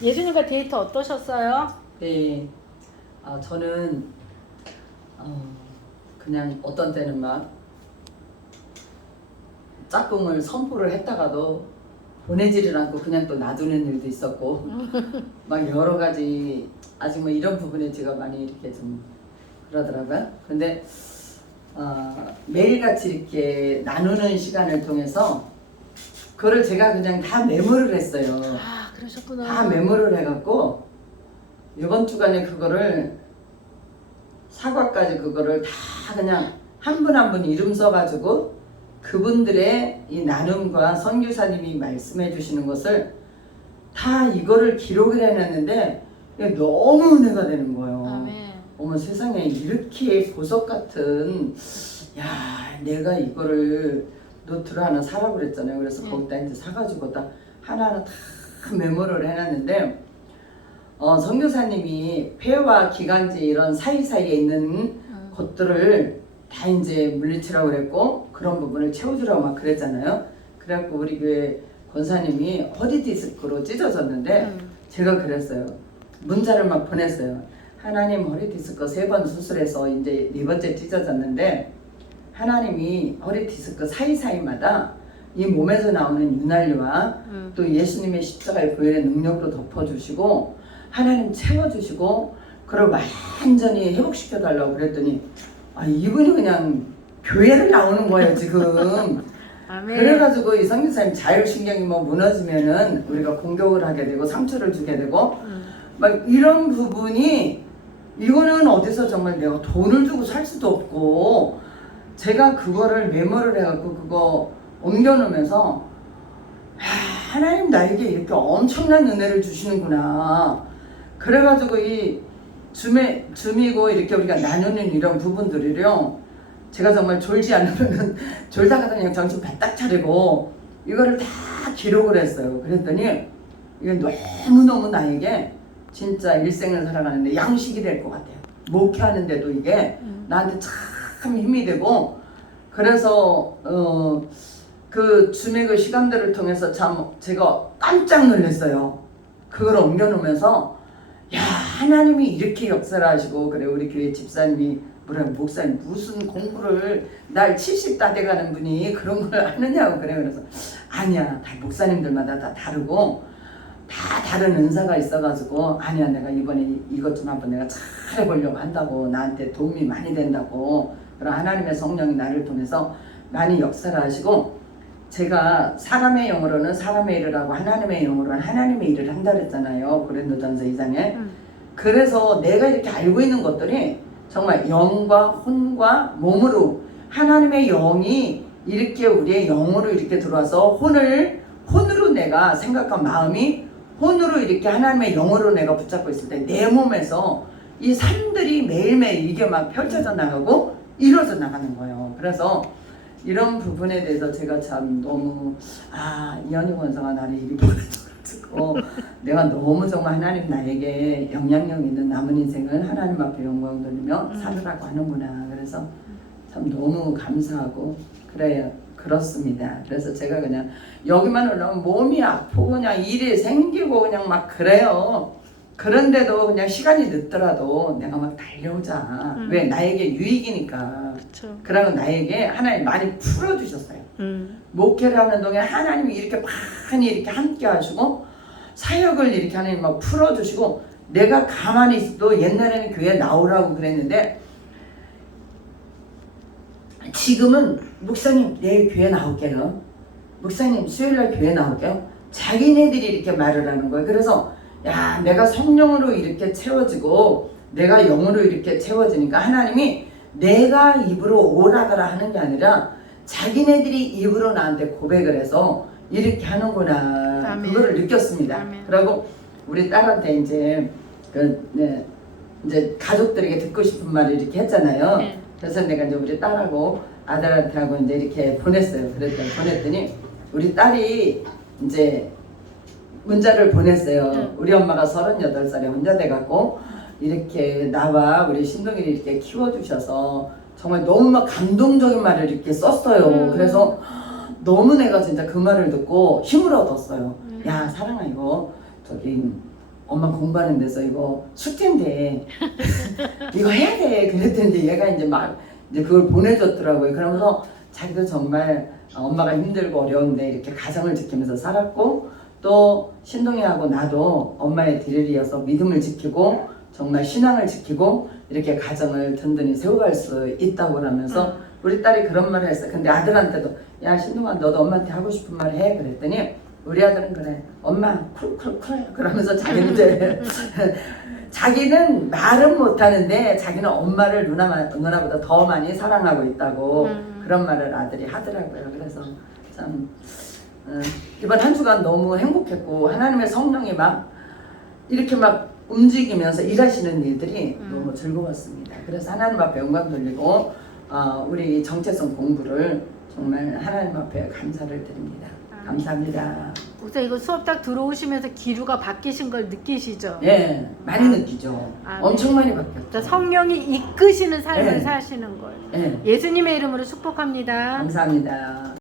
예준이가 데이트 어떠셨어요? 네, 아, 저는 어, 그냥 어떤 때는 막 짝꿍을 선포를 했다가도 보내지를 않고 그냥 또 놔두는 일도 있었고 막 여러 가지 아직 뭐 이런 부분에 제가 많이 이렇게 좀 그러더라고요. 근데 어, 매일같이 이렇게 나누는 시간을 통해서 그거를 제가 그냥 다 메모를 했어요. 아 그러셨구나. 다 메모를 해갖고 이번 주간에 그거를 사과까지 그거를 다 그냥 한 분 한 분 이름 써가지고 그분들의 이 나눔과 선교사님이 말씀해 주시는 것을 다 이거를 기록을 해놨는데 너무 은혜가 되는 거예요. 아멘. 어머 세상에 이렇게 보석 같은 야 내가 이거를 노트를 하나 사라고 그랬잖아요. 그래서 네. 거기다 이제 사가지고 다 하나하나 다 메모를 해놨는데 어, 선교사님이 폐와 기관지 이런 사이사이에 있는 음. 것들을 다 이제 물리치라고 그랬고 그런 부분을 채워주라고 막 그랬잖아요. 그래갖고 우리 교회 권사님이 허리 디스크로 찢어졌는데 음. 제가 그랬어요. 문자를 막 보냈어요. 하나님 허리 디스크 세 번 수술해서 이제 네 번째 찢어졌는데 하나님이 허리 디스크 사이사이마다 이 몸에서 나오는 윤활유와 음. 또 예수님의 십자가의 보혈의 능력도 덮어주시고 하나님 채워주시고 그걸 완전히 회복시켜 달라고 그랬더니 아 이분이 그냥 교회를 나오는 거예요 지금. 그래가지고 이 성교사님 자율신경이 뭐 무너지면은 우리가 공격을 하게 되고 상처를 주게 되고 음. 막 이런 부분이 이거는 어디서 정말 내가 돈을 주고 살 수도 없고 제가 그거를 메모를 해갖고 그거 옮겨놓으면서 아, 하나님 나에게 이렇게 엄청난 은혜를 주시는구나 그래가지고 이 줌에 줌이고 이렇게 우리가 나누는 이런 부분들이요 제가 정말 졸지 않으면은 졸다가 그냥 정신 바짝 차리고 이거를 다 기록을 했어요 그랬더니 이게 너무너무 나에게 진짜 일생을 살아가는데 양식이 될 것 같아요. 목회하는데도 이게 음. 나한테 참 힘이 되고 그래서 어, 그그 시간들을 통해서 참 제가 깜짝 놀랐어요. 그걸 옮겨놓으면서 야 하나님이 이렇게 역사를 하시고 그래 우리 교회 집사님이 뭐라 목사님 무슨 공부를 날 70 다 돼가는 분이 그런 걸 하느냐고 그래 그래서 아니야 다 목사님들마다 다 다르고 다 다른 은사가 있어가지고 아니야 내가 이번에 이것 좀 한번 내가 잘 해보려고 한다고 나한테 도움이 많이 된다고 그런 하나님의 성령이 나를 통해서 많이 역사를 하시고 제가 사람의 영으로는 사람의 일을 하고 하나님의 영으로는 하나님의 일을 한다 그랬잖아요 고린도전서 2장에 음. 그래서 내가 이렇게 알고 있는 것들이 정말 영과 혼과 몸으로 하나님의 영이 이렇게 우리의 영으로 이렇게 들어와서 혼을 혼으로 내가 생각한 마음이 혼으로 이렇게 하나님의 영으로 내가 붙잡고 있을 때 내 몸에서 이 삶들이 매일매일 이게 막 펼쳐져 나가고 이루어져 나가는 거예요. 그래서 이런 부분에 대해서 제가 참 너무 아 이현희 원사가 나를 이리 보내줘가지고 내가 너무 정말 하나님 나에게 영향력 있는 남은 인생을 하나님 앞에 영광 돌리며 음. 살으라고 하는구나. 그래서 참 너무 감사하고 그래요. 그렇습니다. 그래서 제가 그냥 여기만 올라오면 몸이 아프고 그냥 일이 생기고 그냥 막 그래요. 그런데도 그냥 시간이 늦더라도 내가 막 달려오자. 음. 왜 나에게 유익이니까. 그렇죠. 그러고 나에게 하나님 많이 풀어주셨어요. 음. 목회를 하는 동안 하나님이 이렇게 많이 이렇게 함께 하시고 사역을 이렇게 하나님 막 풀어주시고 내가 가만히 있어도 옛날에는 교회 나오라고 그랬는데 지금은 목사님 내일 교회 나올게요. 목사님 수요일날 교회 나올게요. 자기네들이 이렇게 말을 하는 거예요. 그래서 야 내가 성령으로 이렇게 채워지고 내가 영으로 이렇게 채워지니까 하나님이 내가 입으로 오라가라 하는 게 아니라 자기네들이 입으로 나한테 고백을 해서 이렇게 하는구나 아멘. 그거를 느꼈습니다. 아멘. 그리고 우리 딸한테 이제 그 네, 이제 가족들에게 듣고 싶은 말을 이렇게 했잖아요. 네. 그래서 내가 이제 우리 딸하고 아들한테 하고 이제 이렇게 보냈어요. 그랬더니 보냈더니 우리 딸이 이제 문자를 보냈어요. 네. 우리 엄마가 38살에 혼자 돼갖고 이렇게 나와 우리 신동이를 이렇게 키워주셔서 정말 너무 막 감동적인 말을 이렇게 썼어요. 음. 그래서 너무 내가 진짜 그 말을 듣고 힘을 얻었어요. 음. 야 사랑아 이거 저기 엄마 공부하는 데서 이거 숙제인데 이거 해야 돼 그랬더니 얘가 이제 막 이제 그걸 보내줬더라고요. 그러면서 자기도 정말 엄마가 힘들고 어려운데 이렇게 가정을 지키면서 살았고 또 신동이하고 나도 엄마의 뒤를 믿음을 지키고 정말 신앙을 지키고 이렇게 가정을 든든히 세워갈 수 있다고 그러면서 우리 딸이 그런 말을 했어요. 근데 아들한테도 야 신동아 너도 엄마한테 하고 싶은 말 해 그랬더니 우리 아들은 그래 엄마 쿨쿨쿨 그러면서 자기는 이제 자기는 말은 못하는데 자기는 엄마를 누나 누나보다 더 많이 사랑하고 있다고 음. 그런 말을 아들이 하더라고요. 그래서 참 어, 이번 한 주간 너무 행복했고 하나님의 성령이 막 이렇게 막 움직이면서 일하시는 일들이 음. 너무 즐거웠습니다. 그래서 하나님 앞에 영광 돌리고 어, 우리 정체성 공부를 정말 하나님 앞에 감사를 드립니다. 아. 감사합니다. 목사 이거 수업 딱 들어오시면서 기류가 바뀌신 걸 느끼시죠? 예, 많이 느끼죠. 아, 엄청 많이 자, 바뀌었죠. 성령이 이끄시는 삶을 네. 사시는 걸. 예, 예수님의 이름으로 축복합니다. 감사합니다.